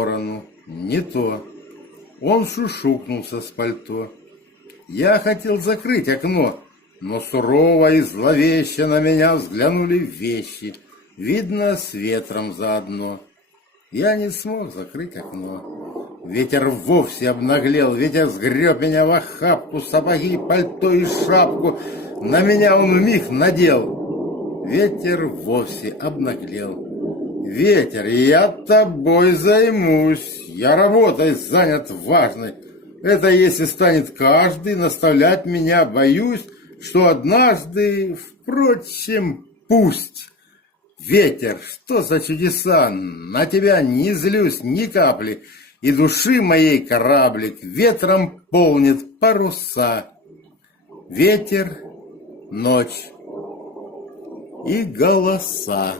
сторону. Не то. Он шушукнулся с пальто. Я хотел закрыть окно, но сурово и зловеще на меня взглянули вещи. Видно, с ветром заодно. Я не смог закрыть окно. Ветер вовсе обнаглел. Ветер сгреб меня в охапку, сапоги, пальто и шапку. На меня он вмиг надел. Ветер вовсе обнаглел. Ветер, я тобой займусь. Я работой занят важной. Это если станет каждый наставлять меня, боюсь, что однажды, впрочем, пусть. Ветер, что за чудеса? На тебя не злюсь ни капли, и души моей кораблик ветром полнит паруса. Ветер, ночь и голоса.